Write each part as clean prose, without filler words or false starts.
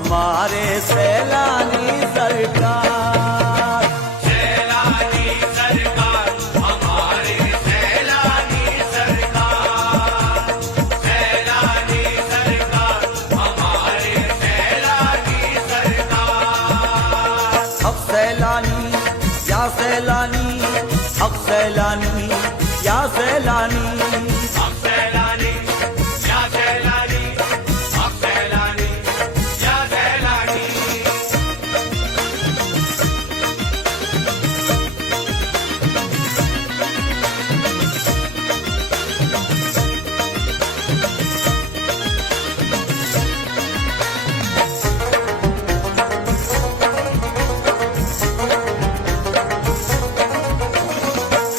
हमारे सैलानी सरकार। सैलानी सरकार हमारे सैलानी सरकार, सैलानी सरकार हमारे सैलानी सरकार। हक सैलानी या सैलानी, हक सैलानी या सैलानी, हक सैलानी या सैलानी, हक सैलानी या सैलानी।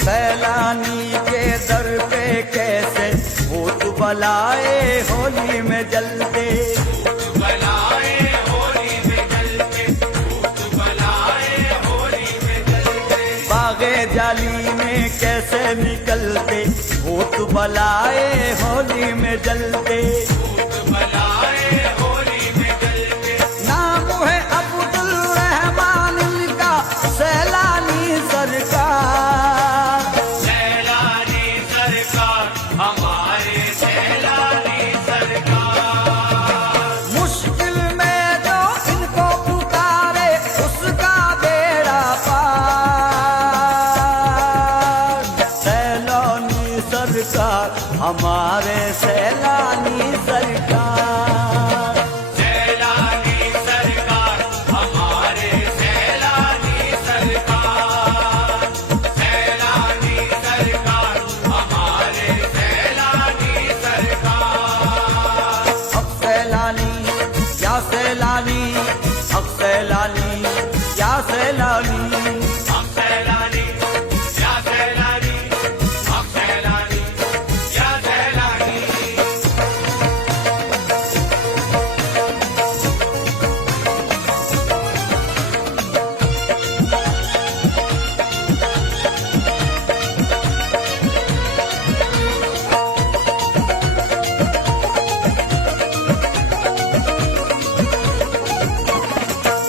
सैलानी के दर पे कैसे भूत बलाए होली में जलते, बलाए होली में जलते, भूत बलाए होली में जलते। बागे जाली में कैसे निकलते भूत बलाए होली में जलते। भूत बलाए होली में जलते। नाम है अब्दुल रहमान इनका सैलानी सरकार। सैलानी सरकार हमारे सैलानी सरकार। मुश्किल में जो इनको पुकारे उसका बेड़ा पार। सैलानी सरकार हमारे सैलानी सरकार। सैलानी सरकार हमारे सैलानी सरकार, सैलानी सरकार हमारे सैलानी सरकार। हक सैलानी या सैलानी, हक सैलानी या सैलानी, हक सैलानी या सैलानी, हक सैलानी या सैलानी।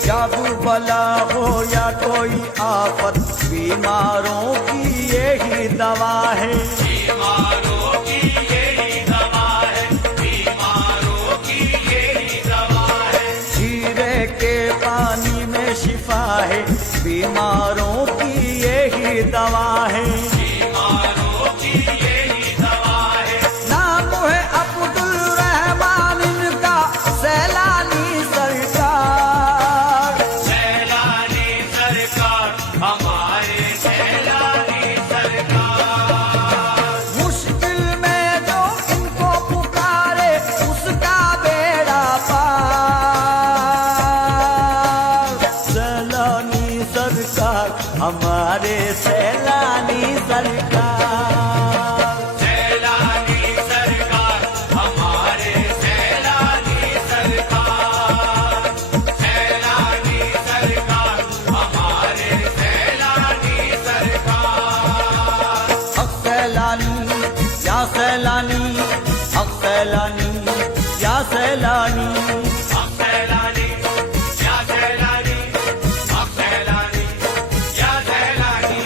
जादू बला हो या कोई आफत, बीमारों की यही दवा है। बीमारों की यही दवा है, बीमारों की यही दवा है। जीरे के पानी में शिफा है, बीमारों की यही दवा है। बीमारों की यही दवा है। नाम है अब्दुल रहमान इनका सैलानी सरकार। सैलानी सरकार हमारे सैलानी सरकार। मुश्किल में जो इनको पुकारे उसका बेड़ा पार। सैलानी सरकार हमारे सैलानी सरकार। सैलानी सरकार हमारे सैलानी सरकार, सैलानी सरकार हमारे सैलानी सरकार। हक सैलानी या सैलानी, हक सैलानी या सैलानी, हक सैलानी या सैलानी, हक सैलानी या सैलानी।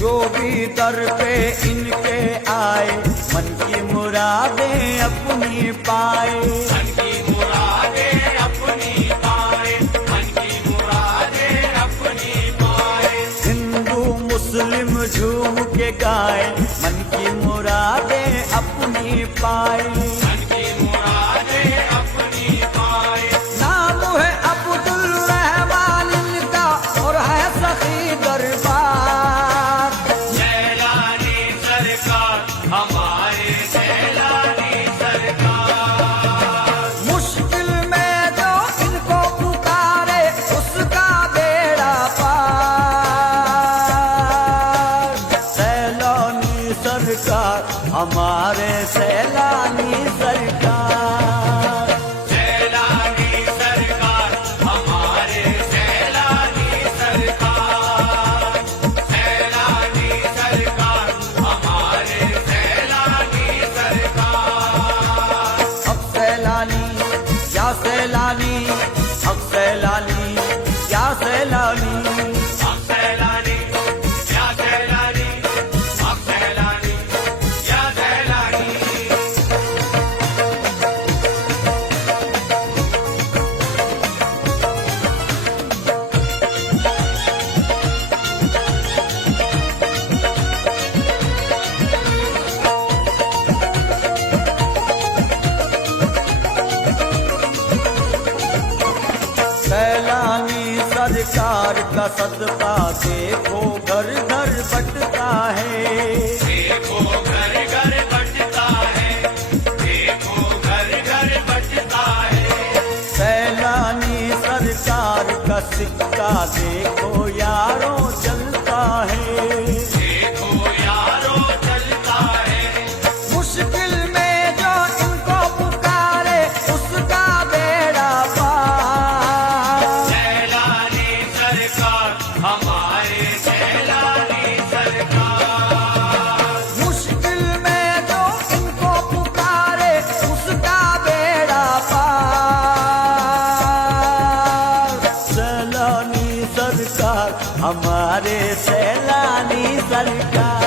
जो भी दर पे इनके आए मन की मुरादें अपनी पाए। मन की मुरादें अपनी पाए, मन की मुरादें अपनी पाए। हिंदू मुस्लिम झूम के गाए मन की मुरादें अपनी पाए। मन की मुरादें अपनी पाए। नाम है अब्दुल रहमान इनका और है सखी दरबार। सैलानी सरकार हमारे सैलानी सरकार। मुश्किल में जो इनको पुकारे उसका बेड़ा पार। सैलानी सरकार हमारे सैलानी सरकार। सैलानी सरकार हमारे सैलानी सरकार, सैलानी सरकार हमारे सैलानी सरकार। अब सैलानी या सैलानी, अब सैलानी या सैलानी, अब सैलानी या सैलानी, अब सैलानी या सैलानी। सैलानी सरकार का सदका देखो घर घर बटता है। देखो घर घर बटता है, देखो घर घर बटता है। सैलानी सरकार का सिक्का देखो यारों चलता है। देखो यारो चलता है, मुश्किल में जो इनको पुकारे उसका बेड़ा पार। सैलानी सरकार हमारे सैलानी सरकार। मुश्किल में जो इनको पुकारे उसका बेड़ा पार। सैलानी सरकार हमारे सैलानी सरकार।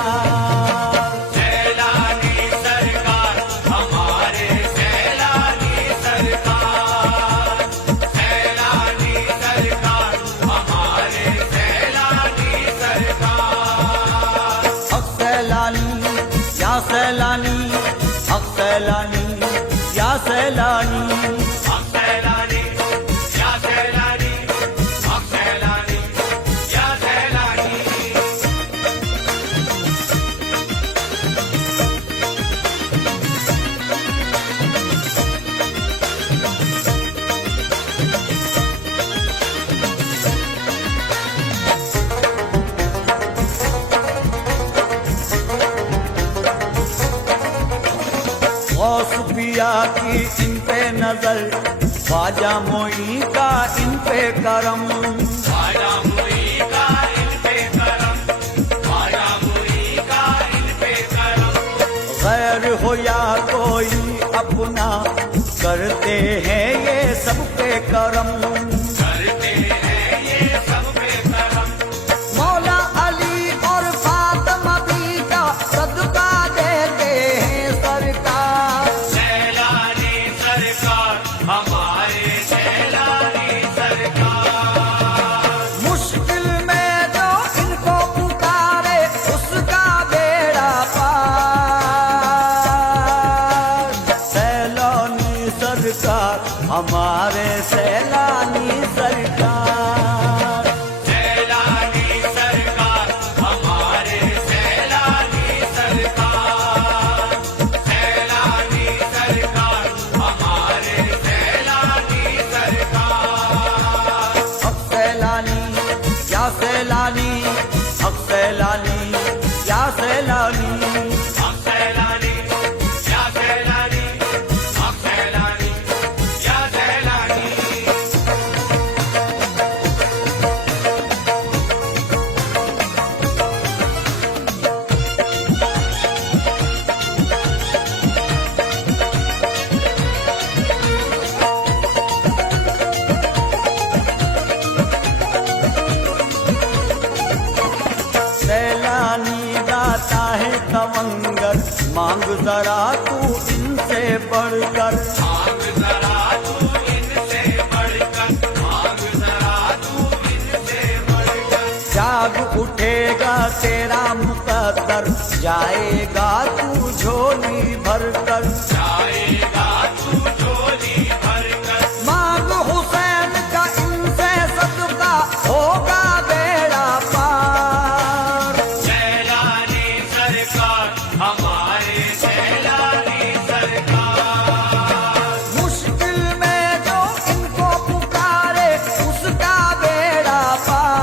सैलानी सरकार हमारे सैलानी सरकार, सैलानी सरकार हमारे सैलानी सरकार। अब सैलानी या सैलानी, अब सैलानी या सैलानी, अब सैलानी या सैलानी, अब सैलानी या सैलानी। गौस पिया की इन पे नजर, ख्वाजा मोई का इन पे करम। ख्वाजा मुई का इन पे करम, ख्वाजा मुई का इन पे करम। गैर हो या कोई अपना, करते हैं ये सब पे करम। करते हैं ये सब पे करम। मौला अली और फातिमा भी का सदका देते हैं सरकार। सैलानी सरकार हमारे सैलानी सरकार। मुश्किल में जो इनको पुकारे उसका बेड़ा पार। सैलानी सरकार हमारे सैलानी सरकार। सैलानी सरकार हमारे सैलानी सरकार, सैलानी सरकार हमारे सैलानी सरकार। अब सैलानी या सैलानी, अब सैलानी या सैलानी, अब सैलानी या सैलानी, अब सैलानी या सैलानी। सैलानी गाता है तवंगर, मांग जरा तू इनसे बढ़कर। मांग जरा तू इनसे बढ़कर, मांग जरा तू इनसे बढ़कर। जाग उठेगा तेरा मुकद्दर, जाएगा तू झोली भरकर। जाएगा तू झोली भरकर। मांग हुसैन का इनसे सदका, होगा बेड़ा पार। सैलानी सरकार हमारे सैलानी सरकार। मुश्किल में जो इनको पुकारे उसका बेड़ा पार।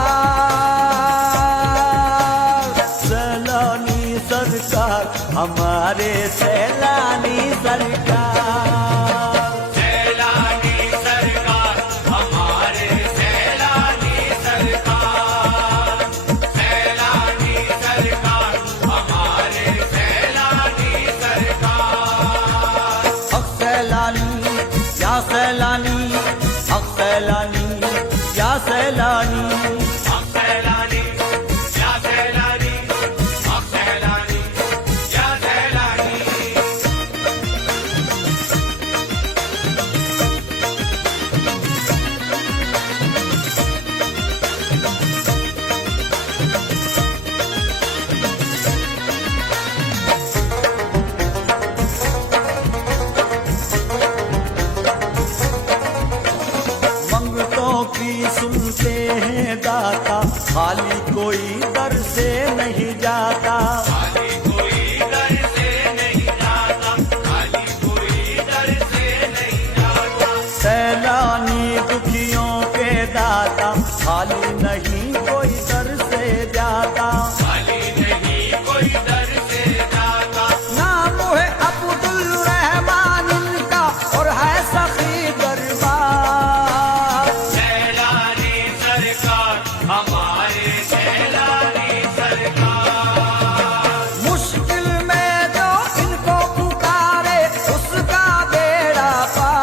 सैलानी सरकार हमारे सरकार। सैलानी सरकार हमारे सैलानी सरकार, सैलानी सरकार हमारे सैलानी सरकार। हक सैलानी या सैलानी, हक सैलानी या सैलानी, हक सैलानी या सैलानी, हक सैलानी या सैलानी। मंगतों की सुनते हैं दाता, खाली कोई दर से नहीं जाता। खाली कोई दर से नहीं जाता, खाली कोई दर से नहीं जाता। सैलानी दुखियों के दाता, खाली नहीं कोई दर से जाता। खाली नहीं कोई दर से जाता। नाम है अब्दुल रहमान इनका और है सखी दरबार। सैलानी सरकार हमारे सैलानी सरकार। मुश्किल में जो इनको पुकारे उसका बेड़ा पार।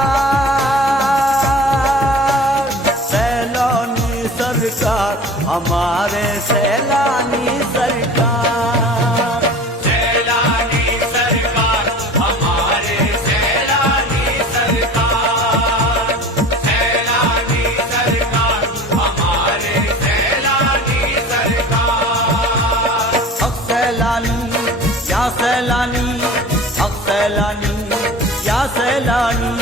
सैलानी सरकार हमारे सैलानी सरकार। सैलानी सरकार हमारे सैलानी सरकार, सैलानी सरकार हमारे सैलानी सरकार। हक सैलानी या सैलानी, हक सैलानी या सैलानी,